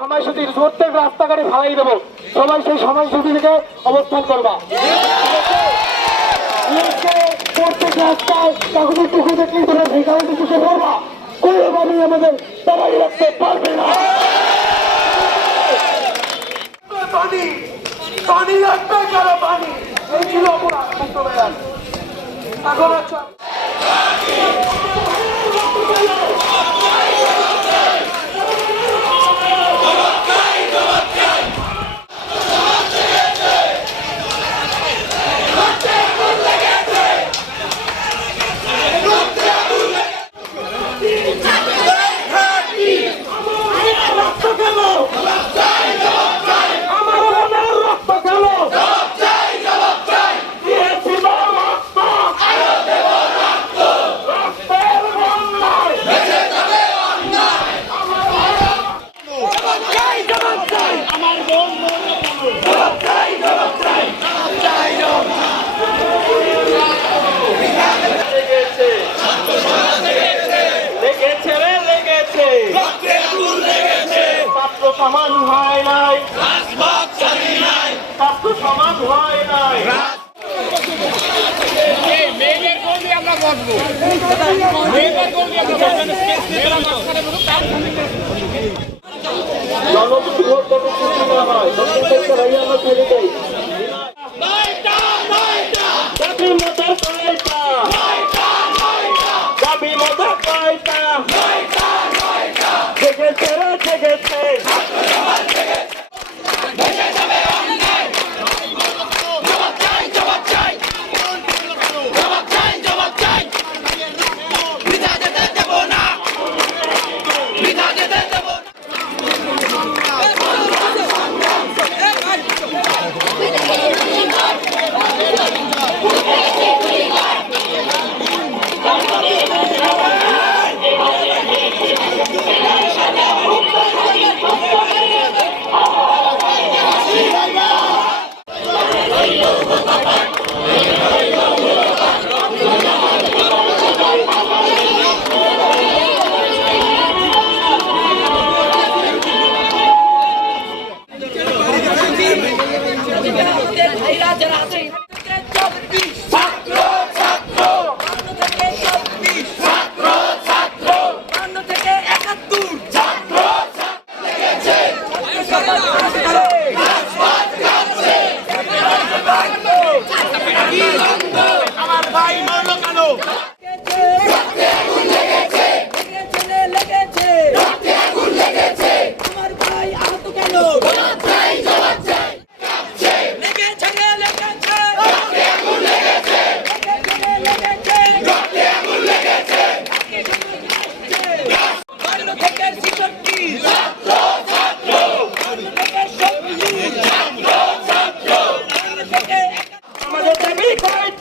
সময়সূচির প্রত্যেক রাস্তাঘাটে ফালাই দেবো। সবাই সেই সময়সূচি থেকে অবস্থান করবা। প্রত্যেক রাস্তায় কাগজের টুকু দেখলেই তোমরা সেখানে ঢুকে পড়বা কোনোভাবেই আমাদের দাঁড়াই রাখতে পারবে না। পানি পানি লাগবে কারও পানি। এই ছিল অপরাধ এখন আচ্ছা। সমান হয় নাই। ছাত্র সমান হয় নাই। মেয়েদের গোল দিয়ে আমরা বসবো। মেয়েদের গোল দিয়ে আমরা বসবো। মেয়েরা মাঝখানে বসুক তার জনবৃহৎ জনসূচি না হয়। আমরা ছেড়ে দেই।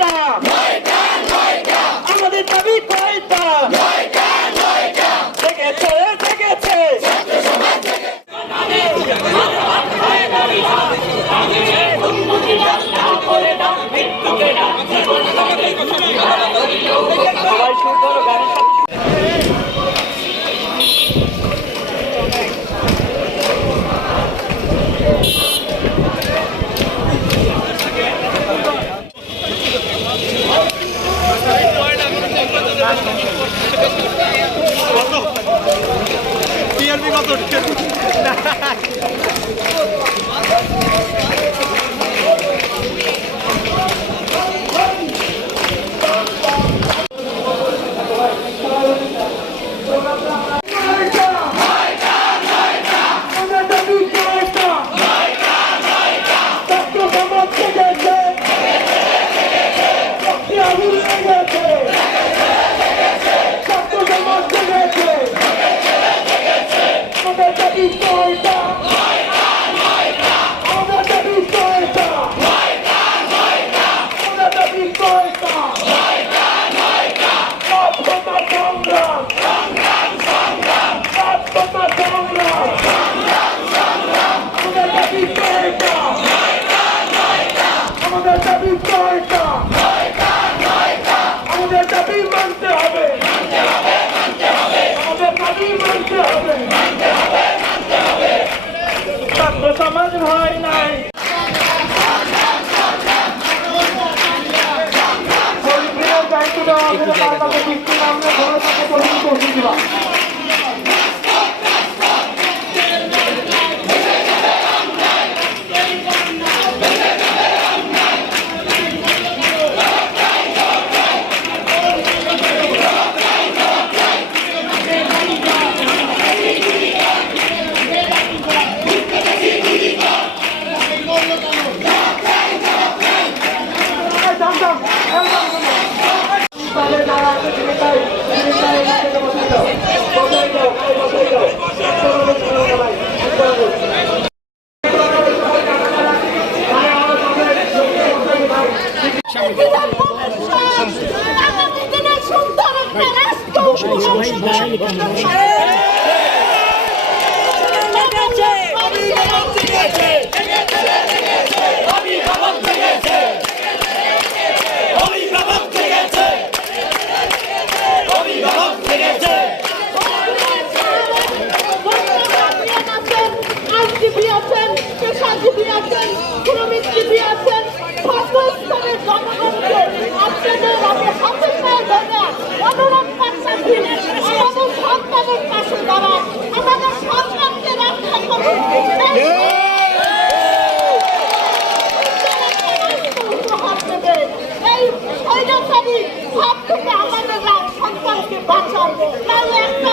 Mama! Trabzon. の田中琴彦知事は。রাষ্ট্র Maluco!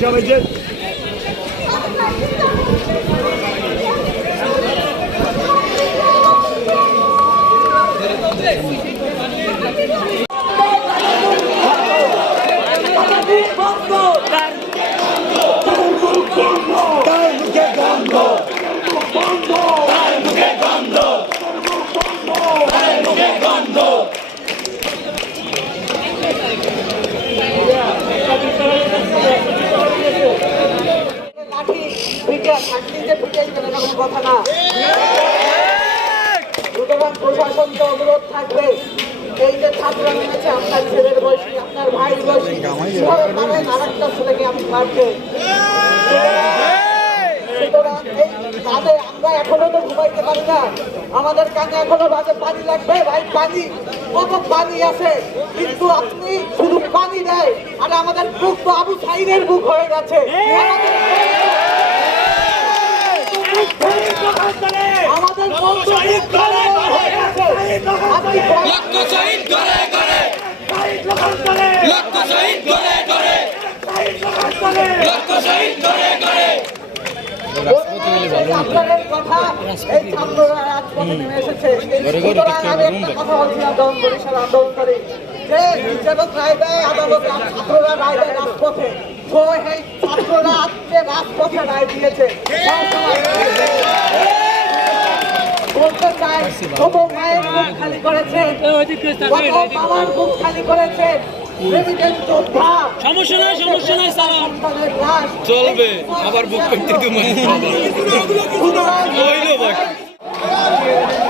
Hocam Ece. আপনার ভাই আর একটা ছেলেকে আপনি সুতরাং এই আমরা এখনও তো ঘুমাইতে পারি না আমাদের কানে এখনও বাজে পানি লাগবে ভাই পানি কত পানি আছে কিন্তু আপনি শুধু পানি দেয় আর আমাদের বুক তো আবু সাইদের বুক হয়ে গেছে আমাদের বন্ধু লক্ষ শহীদ করে করে লক্ষ শহীদ করে করে ছাত্ররা আজকে রাজপথে রায় দিয়েছে। বলতে কত মায়ের মুখ খালি করেছে কত বাবার মুখ খালি করেছে সমস্যা নাই সমস্যা নাই চলবে আবার বুক করতে তুমি